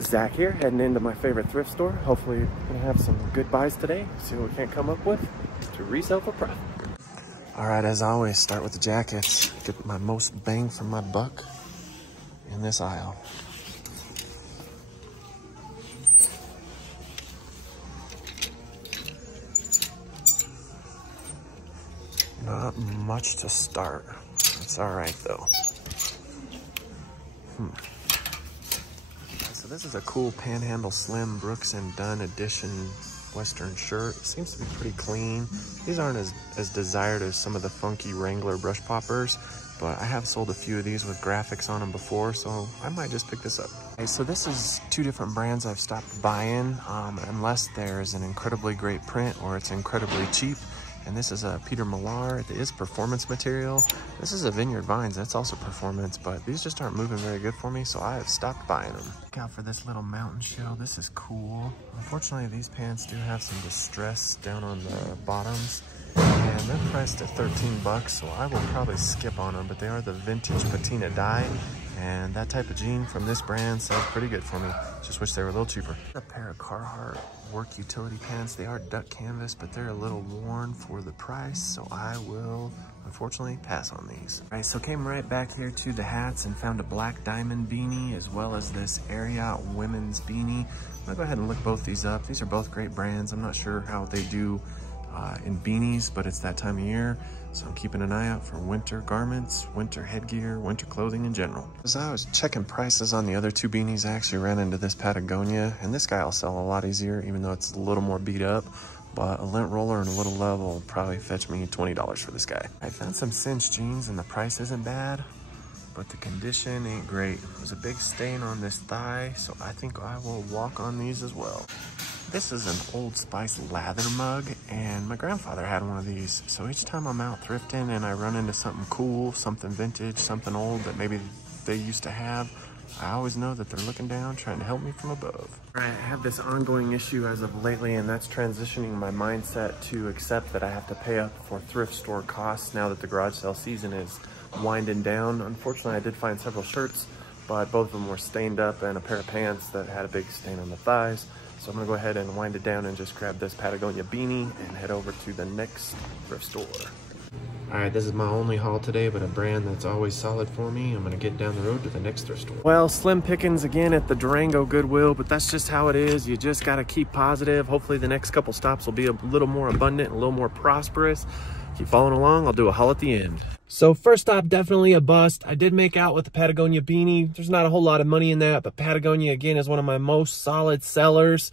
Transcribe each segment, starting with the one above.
Zach here, heading into my favorite thrift store. Hopefully gonna have some good buys today. See what we can come up with to resell for profit. All right, as I always, start with the jackets. Get my most bang for my buck in this aisle. Not much to start. It's all right though. So this is a cool Panhandle Slim Brooks and Dunn edition Western shirt. It seems to be pretty clean. These aren't as desired as some of the funky Wrangler brush poppers, but I have sold a few of these with graphics on them before, so I might just pick this up. Okay, so this is two different brands I've stopped buying, unless there's an incredibly great print or it's incredibly cheap. And this is a Peter Millar. It is performance material. This is a Vineyard Vines. That's also performance, but these just aren't moving very good for me, so I have stopped buying them. Look out for this little mountain shell. This is cool. Unfortunately, these pants do have some distress down on the bottoms, and they're priced at 13 bucks, so I will probably skip on them, but they are the vintage patina dye, and that type of jean from this brand sells pretty good for me. Just wish they were a little cheaper. A pair of Carhartt work utility pants. They are duck canvas, but they're a little worn for the price, so I will unfortunately pass on these. All right, so came right back here to the hats and found a black diamond beanie as well as this Ariat women's beanie. I'm gonna go ahead and look both these up. These are both great brands. I'm not sure how they do in beanies, but it's that time of year, so I'm keeping an eye out for winter garments, winter headgear, winter clothing in general. As I was checking prices on the other two beanies, I actually ran into this Patagonia, and this guy will sell a lot easier, even though it's a little more beat up, but a lint roller and a little level will probably fetch me $20 for this guy. I found some cinched jeans and the price isn't bad, but the condition ain't great. There's a big stain on this thigh, so I think I will walk on these as well. This is an Old Spice lather mug, and my grandfather had one of these. So each time I'm out thrifting and I run into something cool, something vintage, something old that maybe they used to have, I always know that they're looking down, trying to help me from above. All right, I have this ongoing issue as of lately, and that's transitioning my mindset to accept that I have to pay up for thrift store costs now that the garage sale season is winding down. Unfortunately, I did find several shirts, but both of them were stained up, and a pair of pants that had a big stain on the thighs. So I'm gonna go ahead and wind it down and just grab this Patagonia beanie and head over to the next thrift store. All right, this is my only haul today, but a brand that's always solid for me. I'm gonna get down the road to the next thrift store. Well, slim pickings again at the Durango Goodwill, but that's just how it is. You just gotta keep positive. Hopefully the next couple stops will be a little more abundant, a little more prosperous. Keep following along, I'll do a haul at the end. So first stop, definitely a bust. I did make out with the Patagonia beanie. There's not a whole lot of money in that, but Patagonia, again, is one of my most solid sellers.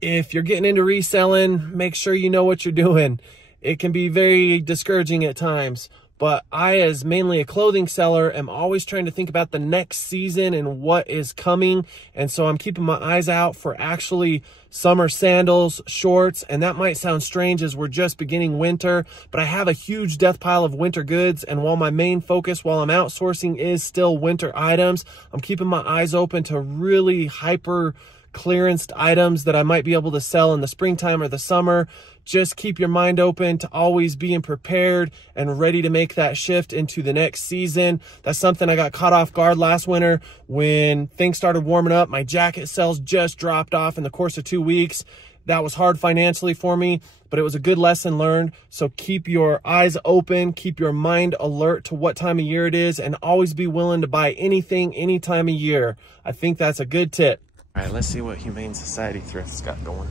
If you're getting into reselling, make sure you know what you're doing. It can be very discouraging at times, but I, as mainly a clothing seller, am always trying to think about the next season and what is coming. And so I'm keeping my eyes out for actually summer sandals, shorts, and that might sound strange as we're just beginning winter, but I have a huge death pile of winter goods. And while my main focus while I'm outsourcing is still winter items, I'm keeping my eyes open to really hyper clearanced items that I might be able to sell in the springtime or the summer. Just keep your mind open to always being prepared and ready to make that shift into the next season. That's something I got caught off guard last winter when things started warming up. My jacket sales just dropped off in the course of 2 weeks. That was hard financially for me, but it was a good lesson learned. So keep your eyes open, keep your mind alert to what time of year it is, and always be willing to buy anything, any time of year. I think that's a good tip. All right, let's see what Humane Society Thrift's got going.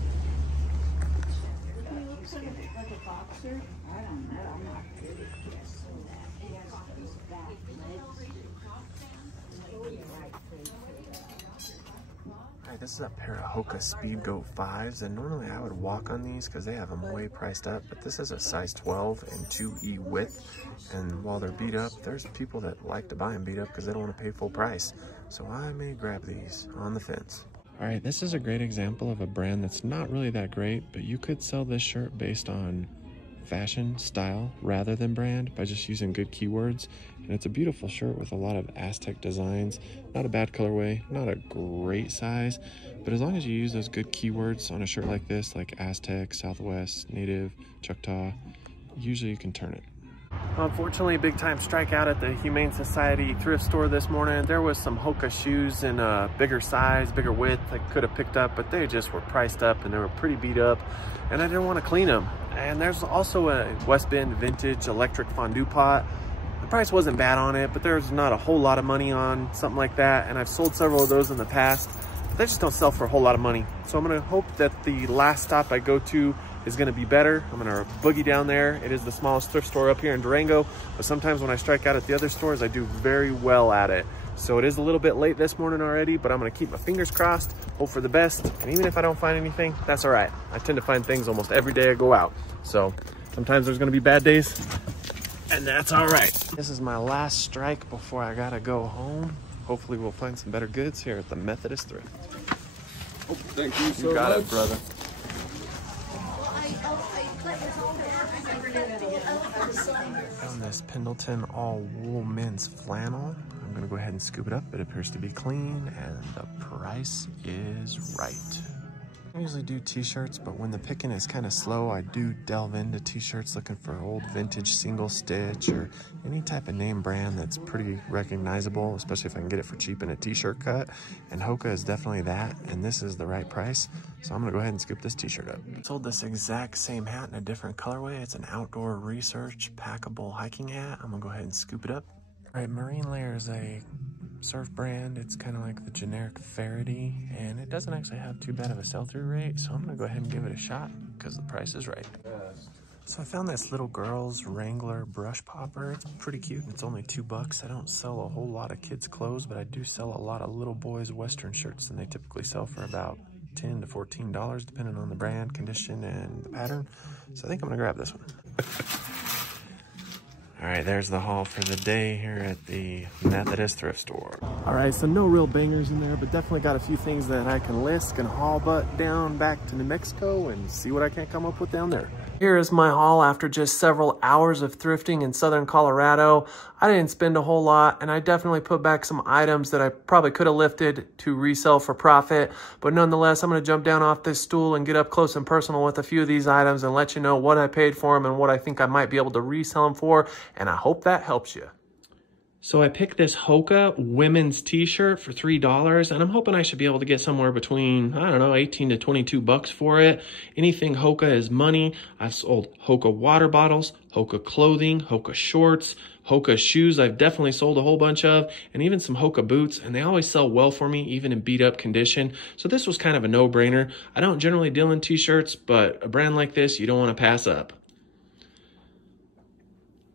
This is a pair of Hoka Speed Goat 5s, and normally I would walk on these because they have them way priced up, but this is a size 12 and 2E width, and while they're beat up, there's people that like to buy them beat up because they don't want to pay full price. So I may grab these on the fence. All right, this is a great example of a brand that's not really that great, but you could sell this shirt based on fashion, style, rather than brand by just using good keywords. And it's a beautiful shirt with a lot of Aztec designs. Not a bad colorway, not a great size, but as long as you use those good keywords on a shirt like this, like Aztec, Southwest, Native, Choctaw, usually you can turn it. Unfortunately, big time strikeout at the Humane Society thrift store this morning. There was some Hoka shoes in a bigger size, bigger width I could have picked up, but they just were priced up and they were pretty beat up and I didn't want to clean them. And there's also a West Bend vintage electric fondue pot. The price wasn't bad on it, but there's not a whole lot of money on something like that. And I've sold several of those in the past, but they just don't sell for a whole lot of money. So I'm gonna hope that the last stop I go to is gonna be better. I'm gonna boogie down there. It is the smallest thrift store up here in Durango, but sometimes when I strike out at the other stores, I do very well at it. So it is a little bit late this morning already, but I'm gonna keep my fingers crossed, hope for the best. And even if I don't find anything, that's all right. I tend to find things almost every day I go out. So sometimes there's gonna be bad days, and that's all right. This is my last strike before I gotta go home. Hopefully we'll find some better goods here at the Methodist Thrift. Oh, thank you so much. You got it, brother. Found this Pendleton all wool men's flannel. I'm gonna go ahead and scoop it up. It appears to be clean and the price is right. I usually do t-shirts, but when the picking is kind of slow, I do delve into t-shirts looking for old vintage single stitch or any type of name brand that's pretty recognizable, especially if I can get it for cheap in a t-shirt cut. And Hoka is definitely that, and this is the right price. So I'm gonna go ahead and scoop this t-shirt up. I sold this exact same hat in a different colorway. It's an outdoor research packable hiking hat. I'm gonna go ahead and scoop it up. All right, Marine Layer is a surf brand. It's kind of like the generic Faraday, and it doesn't actually have too bad of a sell-through rate, so I'm gonna go ahead and give it a shot because the price is right. So I found this little girl's Wrangler brush popper. It's pretty cute. It's only $2. I don't sell a whole lot of kids' clothes, but I do sell a lot of little boys' Western shirts, and they typically sell for about $10 to $14, depending on the brand, condition, and the pattern. So I think I'm gonna grab this one. All right, there's the haul for the day here at the Methodist Thrift Store. All right, so no real bangers in there, but definitely got a few things that I can list. Gonna haul butt down back to New Mexico and see what I can come up with down there. Here is my haul after just several hours of thrifting in southern Colorado. I didn't spend a whole lot, and I definitely put back some items that I probably could have lifted to resell for profit. But nonetheless, I'm gonna jump down off this stool and get up close and personal with a few of these items and let you know what I paid for them and what I think I might be able to resell them for, and I hope that helps you. So I picked this Hoka women's t-shirt for $3, and I'm hoping I should be able to get somewhere between, I don't know, 18 to 22 bucks for it. Anything Hoka is money. I've sold Hoka water bottles, Hoka clothing, Hoka shorts, Hoka shoes I've definitely sold a whole bunch of, and even some Hoka boots, and they always sell well for me, even in beat up condition. So this was kind of a no-brainer. I don't generally deal in t-shirts, but a brand like this, you don't want to pass up.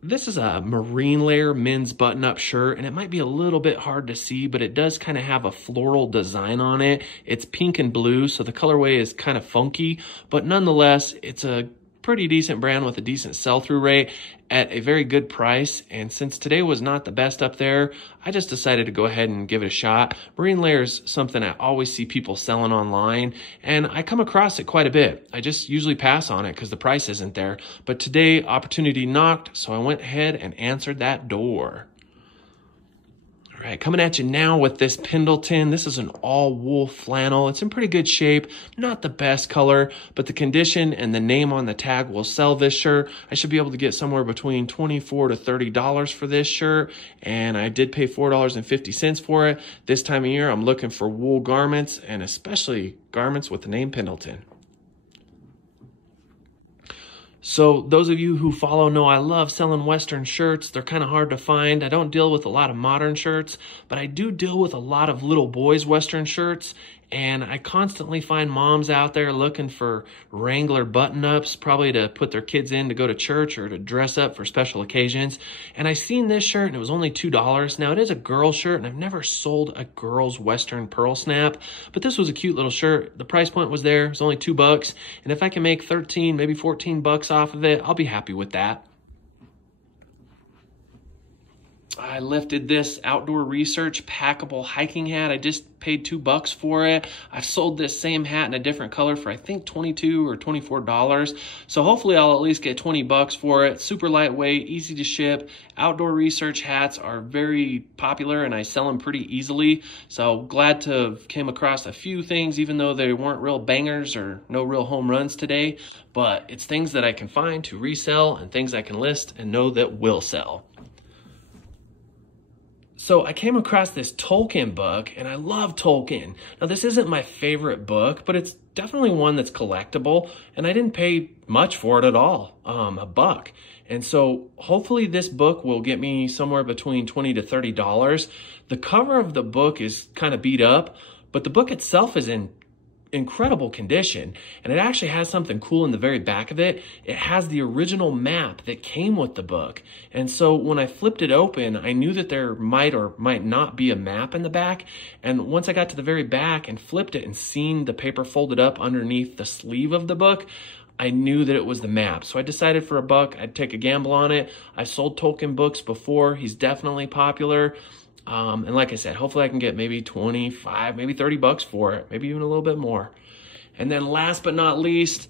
This is a Marine Layer men's button-up shirt, and it might be a little bit hard to see, but it does kind of have a floral design on it. It's pink and blue, so the colorway is kind of funky, but nonetheless, it's a pretty decent brand with a decent sell-through rate at a very good price. And since today was not the best up there, I just decided to go ahead and give it a shot. Marine Layer is something I always see people selling online, and I come across it quite a bit. I just usually pass on it because the price isn't there. But today, opportunity knocked, so I went ahead and answered that door. All right, coming at you now with this Pendleton. This is an all wool flannel. It's in pretty good shape. Not the best color, but the condition and the name on the tag will sell this shirt. I should be able to get somewhere between $24 to $30 for this shirt, and I did pay $4.50 for it. This time of year, I'm looking for wool garments, and especially garments with the name Pendleton. So those of you who follow know I love selling Western shirts. They're kind of hard to find. I don't deal with a lot of modern shirts, but I do deal with a lot of little boys' Western shirts. And I constantly find moms out there looking for Wrangler button-ups, probably to put their kids in to go to church or to dress up for special occasions. And I seen this shirt, and it was only $2. Now, it is a girl shirt, and I've never sold a girl's Western pearl snap, but this was a cute little shirt. The price point was there. It was only $2. And if I can make 13, maybe 14 bucks off of it, I'll be happy with that. I lifted this Outdoor Research packable hiking hat. I just paid $2 for it. I've sold this same hat in a different color for I think $22 or $24. So hopefully I'll at least get $20 for it. Super lightweight, easy to ship. Outdoor Research hats are very popular and I sell them pretty easily. So glad to have came across a few things, even though they weren't real bangers or no real home runs today. But it's things that I can find to resell and things I can list and know that will sell. So I came across this Tolkien book, and I love Tolkien. Now, this isn't my favorite book, but it's definitely one that's collectible, and I didn't pay much for it at all, $1. And so hopefully this book will get me somewhere between $20 to $30. The cover of the book is kind of beat up, but the book itself is in incredible condition, and it actually has something cool in the very back of it. It has the original map that came with the book, and so when I flipped it open, I knew that there might or might not be a map in the back. And once I got to the very back and flipped it and seen the paper folded up underneath the sleeve of the book, I knew that it was the map. So I decided for $1 I'd take a gamble on it. I've sold Tolkien books before. He's definitely popular. And like I said, hopefully I can get maybe 25, maybe $30 for it, maybe even a little bit more. And then last but not least,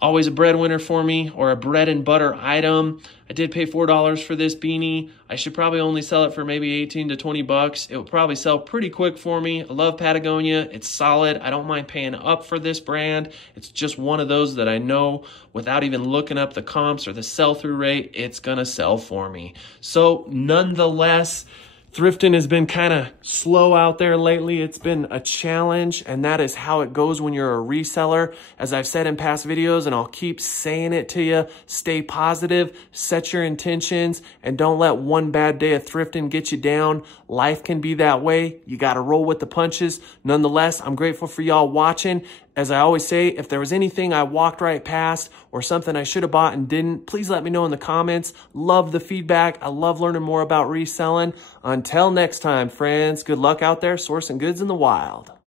always a breadwinner for me, or a bread and butter item. I did pay $4 for this beanie. I should probably only sell it for maybe 18 to 20 bucks. It will probably sell pretty quick for me. I love Patagonia. It's solid. I don't mind paying up for this brand. It's just one of those that I know without even looking up the comps or the sell-through rate, it's gonna sell for me. So nonetheless, thrifting has been kind of slow out there lately. It's been a challenge, and that is how it goes when you're a reseller. As I've said in past videos, and I'll keep saying it to you, stay positive, set your intentions, and don't let one bad day of thrifting get you down. Life can be that way. You got to roll with the punches. Nonetheless, I'm grateful for y'all watching. As I always say, if there was anything I walked right past or something I should have bought and didn't, please let me know in the comments. Love the feedback. I love learning more about reselling. Until next time, friends, good luck out there sourcing goods in the wild.